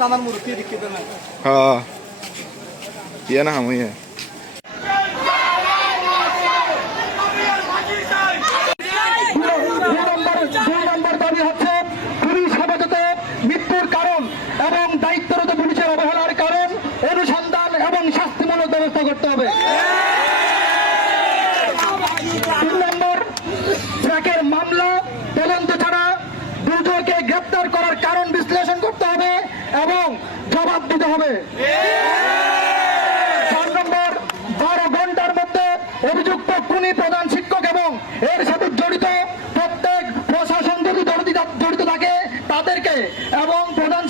থানার মুরব্বী দীক্ষিত না হ্যাঁ ইয়ে না আমি মৃত্যুর কারণ এবং দায়িত্বরত পুলিশের অবহেলার কারণ অনুসন্ধান এবং শাস্তিমূলক ব্যবস্থা করতে হবে। 3 নম্বর, ট্রাকের মামলা তদন্ত ছাড়া দুজনকে গ্রেপ্তার করার কারণ বিশ্লেষণ করতে হবে এবং জবাব দিতে হবে। 4 নম্বর, 12 ঘন্টার মধ্যে অভিযুক্ত খুনি প্রধান শিক্ষক এবং এর সাথে জড়িত প্রত্যেক প্রশাসন যদি জড়িত থাকে তাদেরকে এবং প্রধান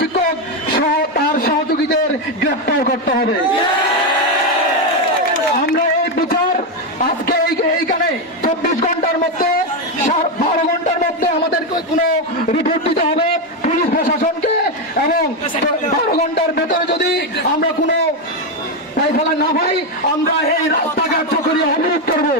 শিক্ষক সহ তার সহযোগীদের গ্রেপ্তার করতে হবে। আমরা এই বিচার আজকে এইখানে 24 ঘন্টার মধ্যে 12 ঘন্টার মধ্যে আমাদের কোনো রিপোর্ট দিতে হবে পুলিশ প্রশাসনকে এবং 12 ঘন্টার ভেতরে যদি আমরা কোনো ফাইসলা না পাই আমরা এই রাস্তাঘাট চক্রিয়ে অবরোধ করবো।